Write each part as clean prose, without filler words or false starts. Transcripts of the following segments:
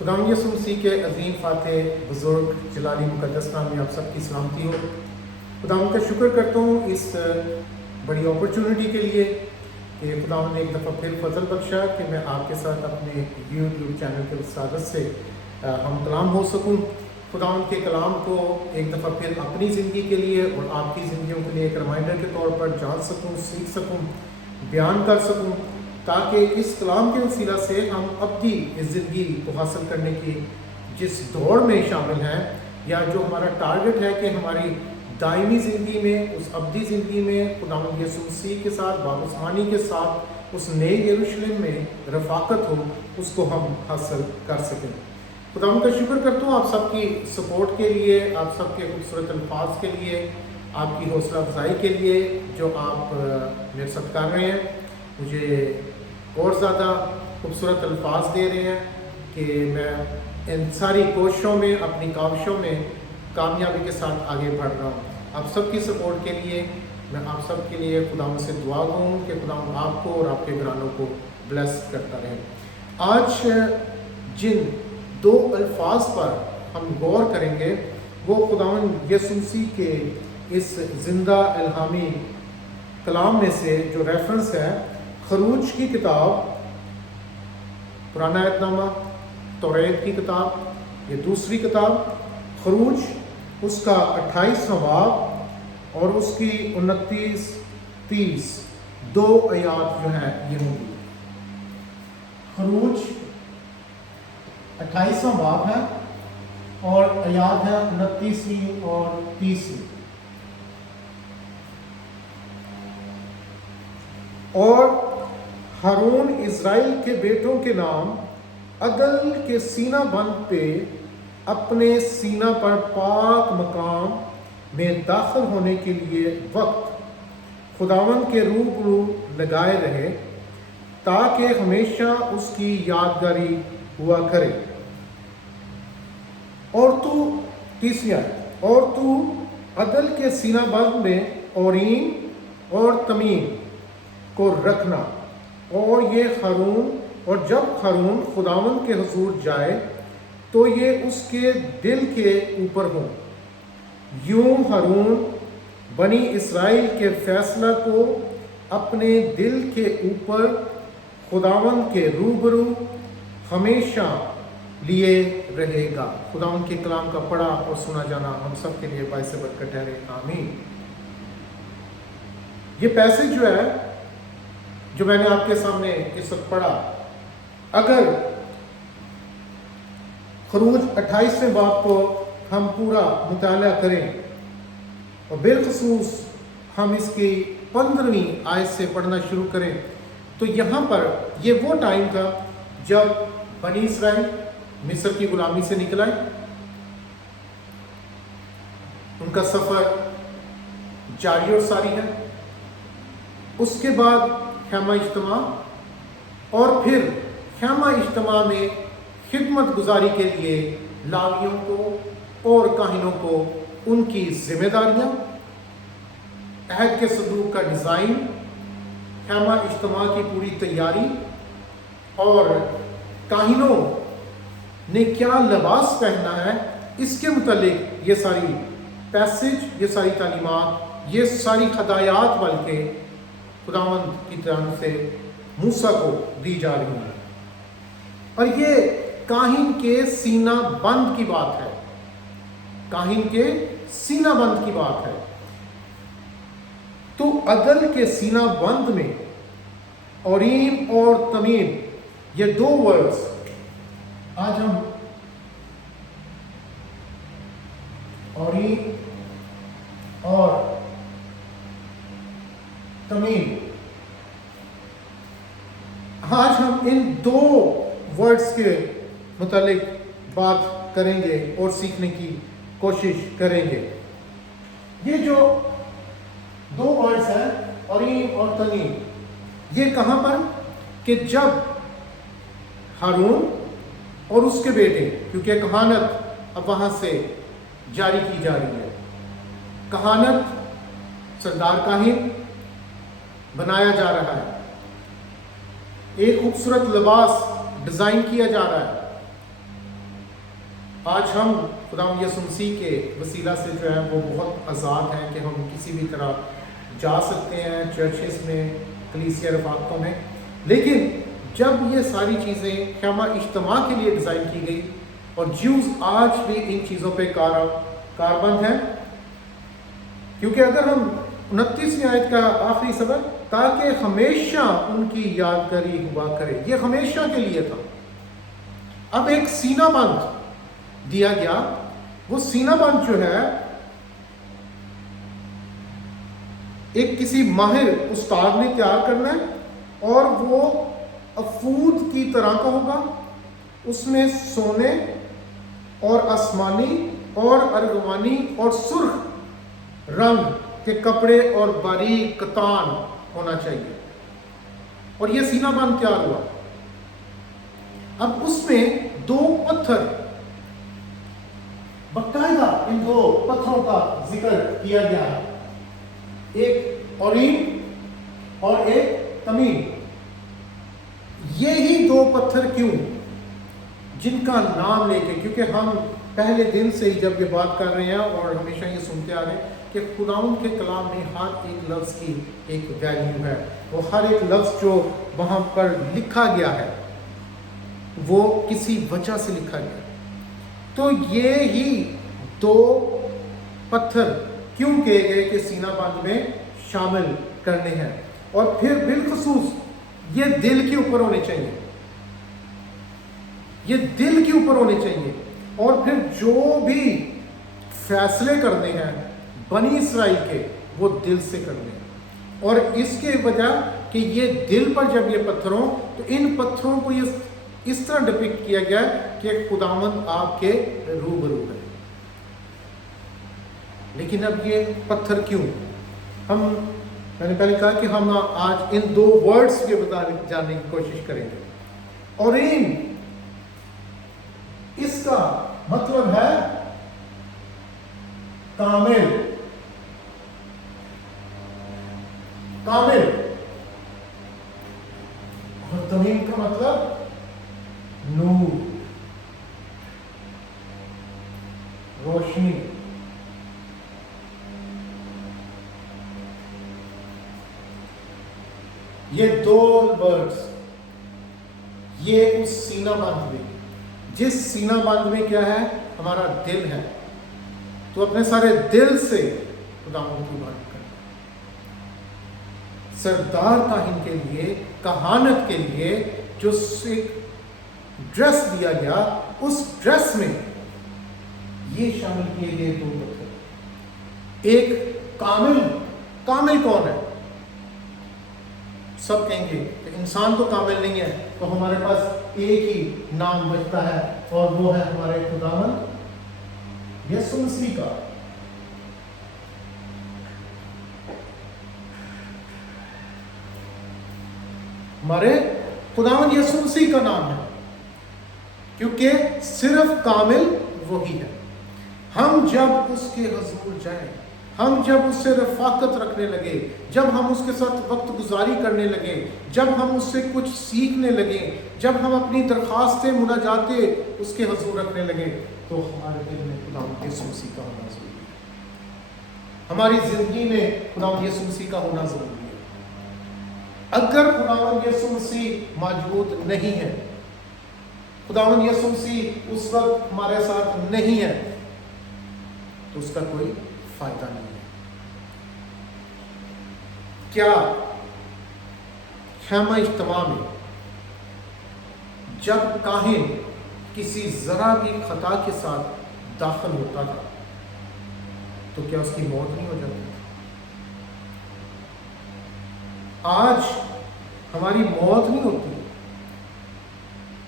خداوند یسوع مسیح کے عظیم فاتح بزرگ جلالی مقدس نام میں آپ سب کی سلامتی ہو۔ خداوند کا شکر کرتا ہوں اس بڑی اپرچونٹی کے لیے کہ خداوند نے ایک دفعہ پھر فضل بخشا کہ میں آپ کے ساتھ اپنے یوٹیوب چینل کے وسادت سے ہم کلام ہو سکوں۔ خداوند کے کلام کو ایک دفعہ پھر اپنی زندگی کے لیے اور آپ کی زندگیوں کے لیے ایک ریمائنڈر کے طور پر جان سکوں، سیکھ سکوں، بیان کر سکوں، تاکہ اس کلام کے وسیلہ سے ہم ابدی اس زندگی کو حاصل کرنے کی جس دوڑ میں شامل ہیں، یا جو ہمارا ٹارگٹ ہے کہ ہماری دائمی زندگی میں، اس ابدی زندگی میں خداوند یسوع مسیح کے ساتھ، بابسمانی کے ساتھ اس نئے یروشلم میں رفاقت ہو، اس کو ہم حاصل کر سکیں۔ خداوند کا شکر کرتا ہوں آپ سب کی سپورٹ کے لیے، آپ سب کے خوبصورت الفاظ کے لیے، آپ کی حوصلہ افزائی کے لیے جو آپ میرے ساتھ کر رہے ہیں۔ مجھے اور زیادہ خوبصورت الفاظ دے رہے ہیں کہ میں ان ساری کوششوں میں، اپنی کاوشوں میں کامیابی کے ساتھ آگے بڑھ رہا ہوں۔ آپ سب کی سپورٹ کے لیے میں آپ سب کے لیے خداوند سے دعا ہوں کہ خداوند آپ کو اور آپ کے گھرانوں کو بلیس کرتا رہے۔ آج جن دو الفاظ پر ہم غور کریں گے وہ خداوند یسوع مسیح کے اس زندہ الہامی کلام میں سے جو ریفرنس ہے، خروج کی کتاب، پرانا عہد نامہ، توریت کی کتاب، یہ دوسری کتاب خروج، اس کا 28واں باب اور اس کی 29-30 دو آیات جو ہیں یہ ہوں گی۔ خروج 28واں باب ہے اور آیات ہے 29 اور 30۔ اور ہارون اسرائیل کے بیٹوں کے نام عدل کے سینہ بند پہ اپنے سینہ پر پاک مقام میں داخل ہونے کے لیے وقت خداوند کے روبرو لگائے رہے، تاکہ ہمیشہ اس کی یادگاری ہوا کرے۔ اور تو 30 اور تو عدل کے سینہ بند میں اوریم اور تمیم کو رکھنا، اور یہ ہارون، اور جب ہارون خداوند کے حضور جائے تو یہ اس کے دل کے اوپر ہو۔ یوں ہارون بنی اسرائیل کے فیصلہ کو اپنے دل کے اوپر خداوند کے روبرو ہمیشہ لیے رہے گا۔ خداوند کے کلام کا پڑھا اور سنا جانا ہم سب کے لیے باعث برکت ٹھہرے، آمین۔ یہ پیسج جو ہے جو میں نے آپ کے سامنے اس وقت پڑھا، اگر خروج 28ویں باب کو ہم پورا مطالعہ کریں اور بالخصوص ہم اس کی 15ویں آیت سے پڑھنا شروع کریں تو یہاں پر یہ وہ ٹائم تھا جب بنی اسرائیل مصر کی غلامی سے نکل آئے، ان کا سفر جاری اور ساری ہے۔ اس کے بعد خیمہ اجتماع، اور پھر خیمہ اجتماع میں خدمت گزاری کے لیے لاویوں کو اور کاہنوں کو ان کی ذمہ داریاں، عہد کے صندوق کا ڈیزائن، خیمہ اجتماع کی پوری تیاری، اور کاہنوں نے کیا لباس پہننا ہے، اس کے متعلق یہ ساری پیسج، یہ ساری تعلیمات، یہ ساری ہدایات بلکہ خداوند کی طرف سے موسیٰ کو دی جا رہی ہیں۔ اور یہ کاہن کے سینہ بند کی بات ہے، کاہن کے سینہ بند کی بات ہے۔ تو عدل کے سینہ بند میں اوریم اور تمیم، یہ دو ورڈز آج ہم اوریم اور تمیم، آج ہم ان دو ورڈز کے متعلق بات کریں گے اور سیکھنے کی کوشش کریں گے۔ یہ جو دو ورڈز ہیں اوریم اور تمیم، یہ کہاں پر کہ جب ہارون اور اس کے بیٹے، کیونکہ کہانت اب وہاں سے جاری کی جا رہی ہے، کہانت سردار کاہن بنایا جا رہا ہے، ایک خوبصورت لباس ڈیزائن کیا جا رہا ہے، آج ہم خداوند یسوع مسیح کے وسیلہ سے جو ہے وہ بہت آزاد ہیں کہ ہم کسی بھی طرح جا سکتے ہیں چرچز میں، کلیسیا رفاقتوں میں، لیکن جب یہ ساری چیزیں خیمہ اجتماع کے لیے ڈیزائن کی گئی اور جیوز آج بھی ان چیزوں پہ کاربند ہیں، کیونکہ اگر ہم 29ویں آیت کا آخری سبق، تاکہ ہمیشہ ان کی یادگاری ہوا کرے، یہ ہمیشہ کے لیے تھا۔ اب ایک سینہ بند دیا گیا، وہ سینہ بند جو ہے ایک کسی ماہر استاد نے تیار کرنا ہے، اور وہ افود کی طرح کا ہوگا، اس میں سونے اور آسمانی اور ارغوانی اور سرخ رنگ کے کپڑے اور باریک کتان ہونا چاہیے، اور یہ سینہ بند تیار ہوا۔ اب اس میں 2 پتھر، باقاعدہ ان 2 پتھروں کا ذکر کیا گیا ہے، ایک اوریم اور ایک تمیم۔ یہی 2 پتھر کیوں؟ جن کا نام لے کے، کیونکہ ہم پہلے دن سے ہی جب یہ بات کر رہے ہیں اور ہمیشہ یہ سنتے آ رہے ہیں کہ خداوند کے کلام میں ہر ایک لفظ کی ایک ویلیو ہے، وہ ہر ایک لفظ جو وہاں پر لکھا گیا ہے وہ کسی وجہ سے لکھا گیا۔ تو یہ ہی 2 پتھر کیوں کہے گئے کہ سینہ بند میں شامل کرنے ہیں، اور پھر بالخصوص یہ دل کے اوپر ہونے چاہیے، یہ دل کے اوپر ہونے چاہیے، اور پھر جو بھی فیصلے کرنے ہیں بنی اسرائیل کے، وہ دل سے کرنے ہیں۔ اور اس کے وجہ کہ یہ دل پر جب یہ پتھر ہوں تو ان پتھروں کو یہ اس طرح ڈپکٹ کیا گیا کہ خداوند آپ کے روبرو ہے۔ لیکن اب یہ پتھر کیوں؟ میں نے پہلے کہا کہ ہم آج ان 2 ورڈز کے مطابق جاننے کی کوشش کریں گے۔ اوریم، اس کا مطلب ہے کامل، کامل، اور تمیم کا مطلب نور، روشنی۔ یہ 2 ورڈز، یہ اس سینہ بند میں، جس سینہ بند میں کیا ہے؟ ہمارا دل ہے، تو اپنے سارے دل سے خداوند کی بات کریں۔ سردار کاہن کے لیے، کہانت کے لیے جو ڈریس دیا گیا، اس ڈریس میں یہ شامل کیے گئے 2 پتھر۔ ایک کامل، کامل کون ہے؟ سب کہیں گے کہ انسان تو کامل نہیں ہے، تو ہمارے پاس ایک ہی نام بچتا ہے، اور وہ ہے ہمارے خداوند یسوع مسیح کا۔ ہمارے خداوند یسوع مسیح کا نام ہے، کیونکہ صرف کامل وہی ہے۔ ہم جب اس کے حضور جائیں، ہم جب اس سے رفاقت رکھنے لگے، جب ہم اس کے ساتھ وقت گزاری کرنے لگے، جب ہم اس سے کچھ سیکھنے لگے، جب ہم اپنی درخواستیں، مناجاتیں اس کے حضور رکھنے لگے، تو ہمارے دل میں خداوند یسوع مسیح کا ہونا ضروری ہے، ہماری زندگی میں خداوند یسوع مسیح کا ہونا ضروری ہے۔ اگر خداوند یسوع مسیح موجود نہیں ہے، خداوند یسوع مسیح اس وقت ہمارے ساتھ نہیں ہے، تو اس کا کوئی فائدہ نہیں ہے۔ کیا خیمہ اجتماع میں جب کاہن کسی ذرا بھی خطا کے ساتھ داخل ہوتا تھا تو کیا اس کی موت نہیں ہو جاتی؟ آج ہماری موت نہیں ہوتی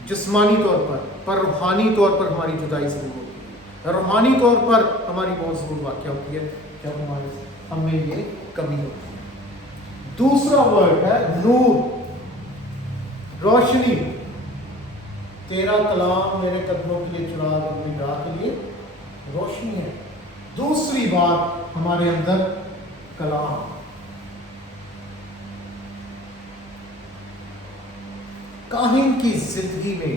جسمانی طور پر روحانی طور پر ہماری جدائی ضرور ہوتی ہے۔ روحانی طور پر ہماری موت ضرور واقع ہوتی ہے جب ہم میں یہ کمی ہوتی ہے۔ دوسرا ورڈ ہے نور، روشنی۔ تیرا کلام میرے قدموں کے لیے چراغ اور میری راہ کے لیے روشنی ہے۔ دوسری بات ہمارے اندر کلام۔ کاہن کی زندگی میں